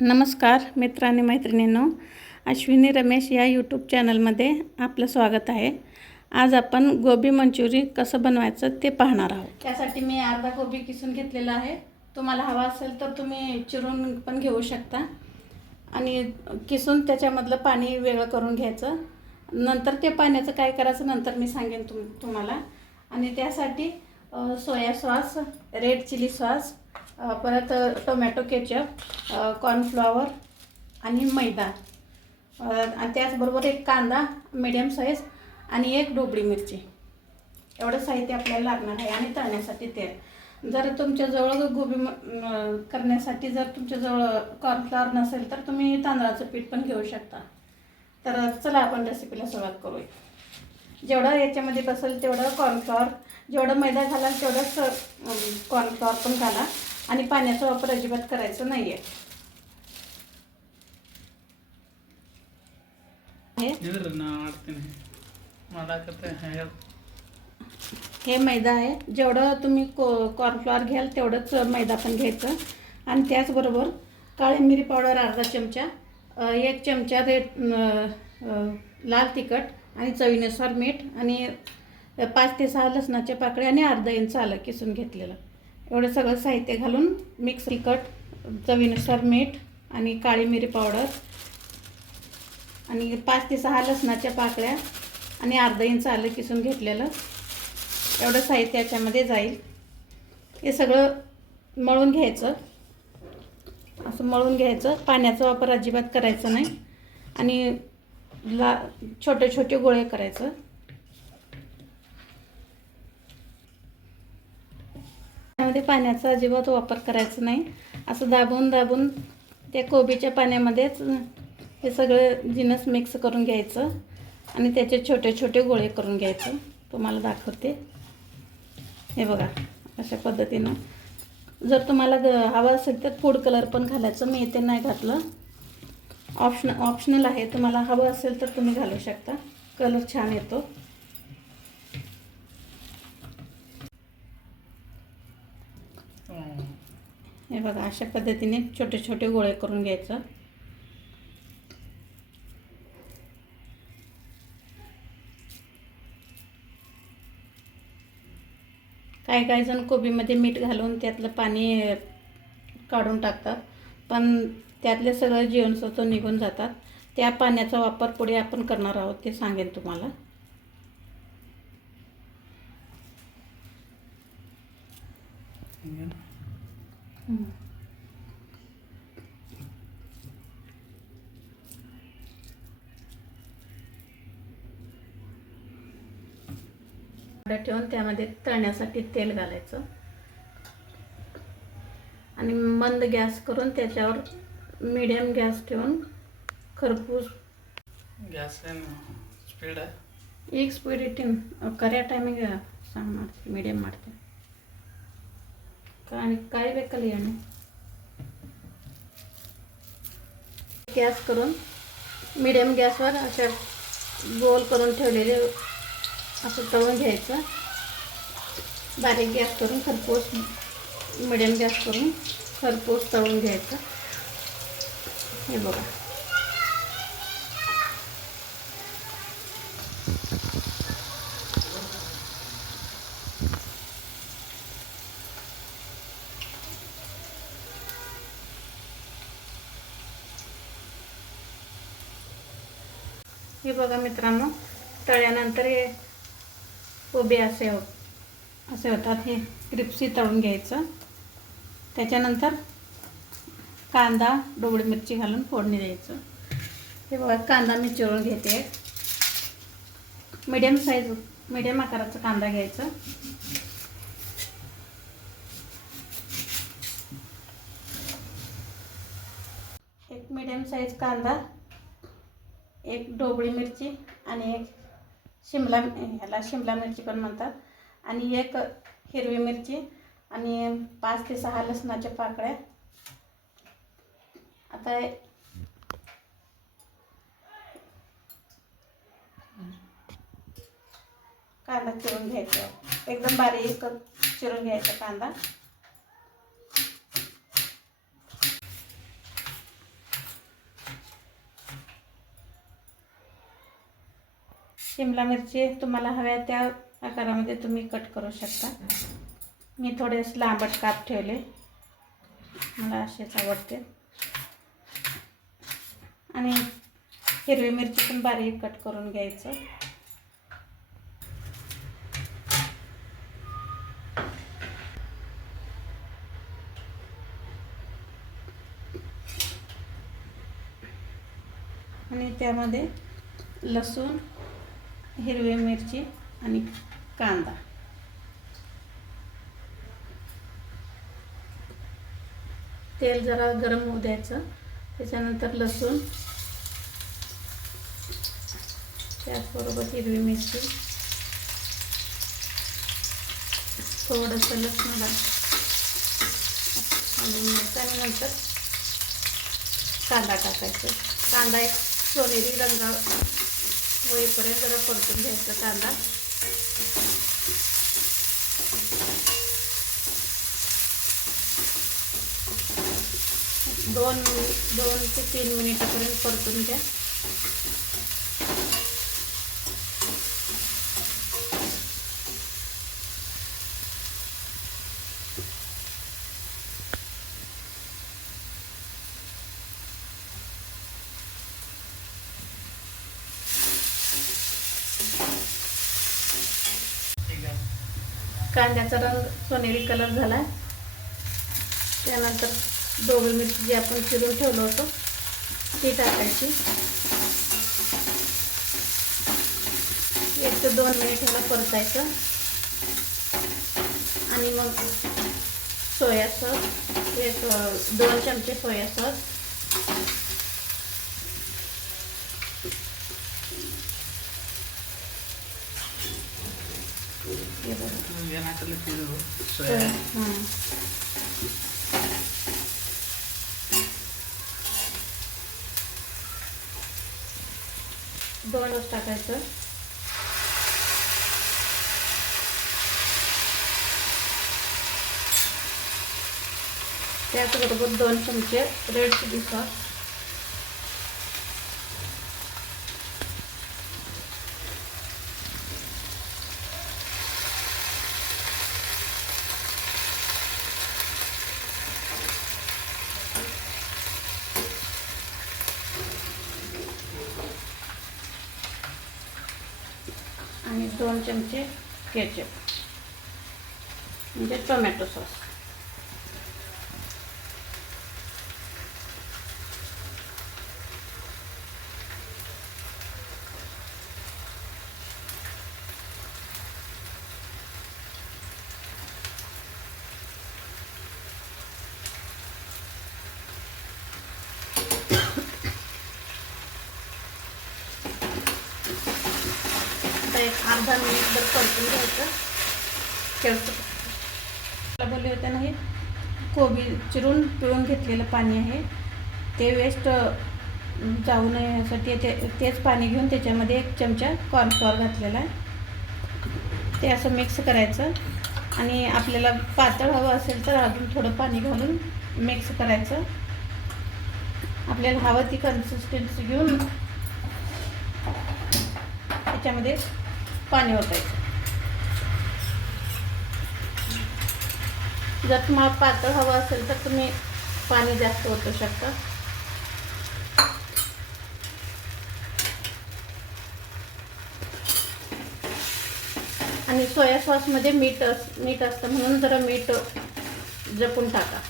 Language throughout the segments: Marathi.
नमस्कार मित्र आणि मैत्रिणींनो, अश्विनी रमेश या यूट्यूब चॅनलमध्ये आपलं स्वागत आहे। आज आपण गोबी मंचुरी कसं बनवायचं ते पाहणार आहोत। त्यासाठी मी अर्धा गोबी किसून घेतलेला आहे। तुम्हाला हवा असेल तर तुम्ही चिरून पण घेऊ शकता आणि किसून त्याच्यामधलं पाणी वेगळं करून घ्यायचं। नंतर ते पाण्याचं काय करायचं नंतर मी सांगेन तुम्हाला। आणि त्यासाठी soya sauce, red chilli sauce, परत टोमॅटो केचप, कॉर्नफ्लॉवर आणि मैदा, आणि त्याचबरोबर एक कांदा मीडियम साईज आणि एक ढोबळी मिरची, एवढं साहित्य आपल्याला लागणार आहे। आणि तळण्यासाठी तेल। जर तुमच्याजवळ गोबी करण्यासाठी जर तुमच्याजवळ कॉर्नफ्लॉवर नसेल तर तुम्ही तांदळाचं पीठ पण घेऊ शकता। तर चला आपण रेसिपीला सुरुवात करूया। जेवढं याच्यामध्ये बसेल तेवढं कॉर्नफ्लॉवर, जेवढं मैदा घालाल तेवढंच कॉर्नफ्लॉवर पण घाला आणि पाण्याचा वापर अजिबात करायचा नाहीये। हे मैदा आहे, जेवढं तुम्ही कॉर्नफ्लॉवर घ्याल तेवढंच मैदा पण घ्यायचं। आणि त्याचबरोबर काळी मिरी पावडर अर्धा चमचा, एक चमचा लाल तिखट आणि चवीनुसार मीठ, आणि 5 ते 6 लसणाच्या पाकळ्या आणि अर्धा इंच आलं किसून घेतलेलं, एवढं सगळं साहित्य घालून मिक्स तिखट, चवीनुसार मीठ आणि काळी मिरी पावडर आणि 5 ते 6 लसणाच्या पाकळ्या आणि अर्धा इंच आलं किसून घेतलेलं, एवढं साहित्य याच्यामध्ये जाईल। हे सगळं मळून घ्यायचं, असं मळून घ्यायचं। पाण्याचा वापर अजिबात करायचा नाही आणि छोटे छोटे गोळे करायचं। त्यामध्ये पाण्याचा अजिबात वापर करायचा नाही। असं दाबून दाबून त्या कोबीच्या पाण्यामध्येच हे सगळं जिन्नस मिक्स करून घ्यायचं आणि त्याचे छोटे छोटे गोळे करून घ्यायचं। तुम्हाला दाखवते, हे बघा अशा पद्धतीनं। जर तुम्हाला हवा असेल तर फूड कलर पण घालायचं, मी इथे नाही घातलं, ऑप्शनल आहे। तुम्हाला हवं असेल तर तुम्ही घालू शकता, कलर छान येतो। हे बघा अशा पद्धतीने छोटे छोटे गोळे करून घ्यायचं। काही जण कोबीमध्ये मीठ घालून त्यातलं पाणी काढून टाकतात, पण त्यातले सगळे जीवनसत्व निघून जातात। त्या पाण्याचा वापर पुढे आपण करणार आहोत, ते सांगेन तुम्हाला। ठेवून त्यामध्ये तळण्यासाठी तेल घालायचं आणि मंद गॅस करून त्याच्यावर मीडियम गॅस ठेवून खरपूस गॅस स्पीड आहे, एक स्पीड इटिंग कर्या टायमिंग सांग ಮಾಡ್ತೀನಿ, मीडियम ಮಾಡ್ತೀನಿ काढಬೇಕಲ್ಲ ಎಣ್ಣೆ। गॅस करून मीडियम गॅसवर अशा गोल करून ठेवलेले असं तळून घ्यायचं। बारीक गॅस करून खरपूस, मीडियम गॅस करून खरपूस तळून घ्यायचं। हे बघा हे बघा मित्रांनो, तळल्यानंतर हे कोबी असे होतात। हे क्रिस्पी तळून घ्यायचं। त्याच्यानंतर कांदा, ढोबळी मिरची घालून फोडणी द्यायचं। हे बघा कांदा मी चिरून घेते, मीडियम आकाराचा कांदा घ्यायचा। एक मीडियम साईज कांदा, एक ढोबळी मिरची आणि एक शिमला मिरची पण म्हणतात, आणि एक हिरवी मिरची आणि 5 ते 6 लसणाच्या पाकळ्या। आता कांदा चिरून घ्यायचा, एकदम बारीक चिरून घ्यायचा कांदा। शिमला मिरची तुम्हाला हव्या त्या आकारामध्ये तुम्ही कट करू शकता. मी थोडेच लांबट काप ठेवले, मला असेच आवडते. आणि हिरवी मिरची पण बारीक कट करून घ्यायचं. आणि त्यामध्ये लसूण, हिरवी मिरची आणि कांदा. तेल जरा गरम होऊ द्यायचं. त्याच्यानंतर लसूण, त्याचबरोबर हिरवी मिरची, थोडंसं लसूण घालून घ्यायचं आणि नंतर कांदा टाकायचा. कांदा एक सोनेरी रंग होईपर्यंत जरा परतून घ्यायचा कांदा. दोन ते 3 मिनिटापर्यंत परतून घ्या. ठीक आहे. कांद्याचा रंग सोनेरी कलर झाला. त्यानंतर ढोबळी मिरची जी आपण चिरून ठेवलं होतं ती टाकायची. 1 ते 2 मिनिट ह्याला परतायचं. आणि मग सोया सॉस, 2 चमचे सोया सॉस, ಏನಾಗ್ತಲ್ಲ ಇದು सोया ಸೋಯಾ 2 टाकायचं. त्याचबरोबर 2 चमचे रेड चिली सॉस, आणि 2 चमचे केचप म्हणजे टोमॅटो सॉस. एक अर्धा मिनिटभर परतून घ्यायचं. केळं बोलले होते ना, हे कोबी चिरून पिळून घेतलेलं पाणी आहे ते वेस्ट जाऊ नये यासाठी तेच पाणी घेऊन त्याच्यामध्ये 1 चमचा कॉर्नफ्लॉवर घातलेला आहे. ते असं मिक्स करायचं. आणि आपल्याला पातळ हवं असेल तर अजून थोडं पाणी घालून मिक्स करायचं. आपल्याला हवं ती कन्सिस्टन्सी घेऊन त्याच्यामध्ये पाणी ओतायचं. जर तुम्हाला पातळ हवं असेल तर तुम्ही पाणी जास्त ओतू शकता. आणि सोया सॉसमध्ये मीठ असतं म्हणून जरा मीठ जपून टाका.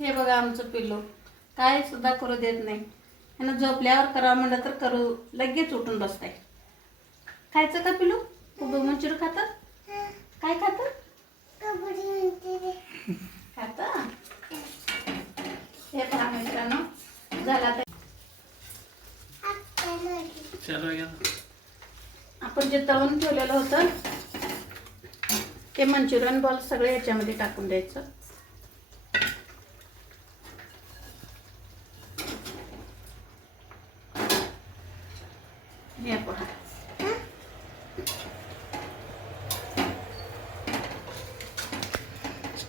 हे बघा आमचं पिल्लू काय सुद्धा करू देत नाही. ह्यानं झोपल्यावर करावं म्हणलं तर करू लगेच उठून बसताय. खायचं का पिल्लू? कोबी मंचुरी खातं? काय खातं? खातं. हे पहा मित्रांनो, झाला तर चालू आहे. आपण जे तळून ठेवलेलं होतं ते मंचुरियन बॉल सगळे याच्यामध्ये टाकून द्यायचं. हे पहा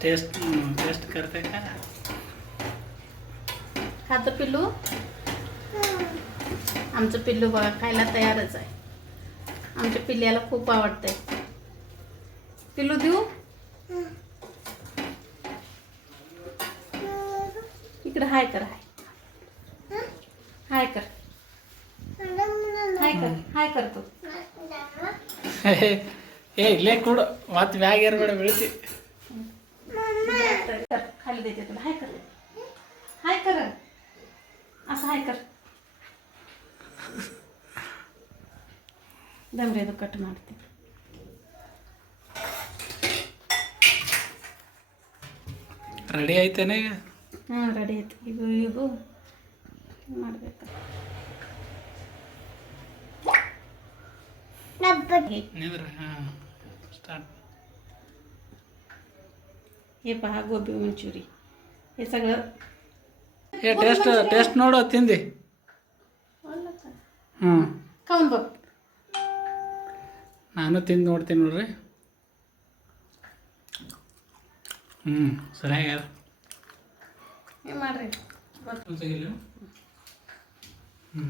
टेस्ट करते का खातं पिल्लू? आमचं पिल्लू बघा खायला तयारच आहे. आमच्या पिल्ल्याला खूप आवडतंय. पिल्लू देऊ? इकडे हाय कर. हाय कर. हाय कर तू. ಏ ಇಲ್ಲೇ ಕೊಡು ಮತ್ತೆ ಮ್ಯಾಗ ಏರ್ಬೇಡ ಬೀಳ್ತಿ. खाली देते तुला. हाय कर. हाय कर. असं हाय कर. दमरेದು ಕಟ್ ಮಾಡ್ತೀನಿ. ರೆಡಿ ಆಯ್ತೇನೆ ಈಗ? ಹಾಂ ರೆಡಿ ಆಯ್ತು. ಈಗ ಮಾಡ್ಬೇಕು. निद्र हां स्टार्ट. हे पहा गोबी मंचुरी. हे सगळं हे टेस्ट ನೋಡು ತಿಂದಿ. ಹ್ಞೂ खाऊन बघ. ನಾನು ತಿಂದು ನೋಡ್ತೀನಿ ನೋಡ್ರಿ. ಸರಿಯಾಗ್ಯದ. हे ಮಾಡ್ರಿ. ಹ್ಞೂ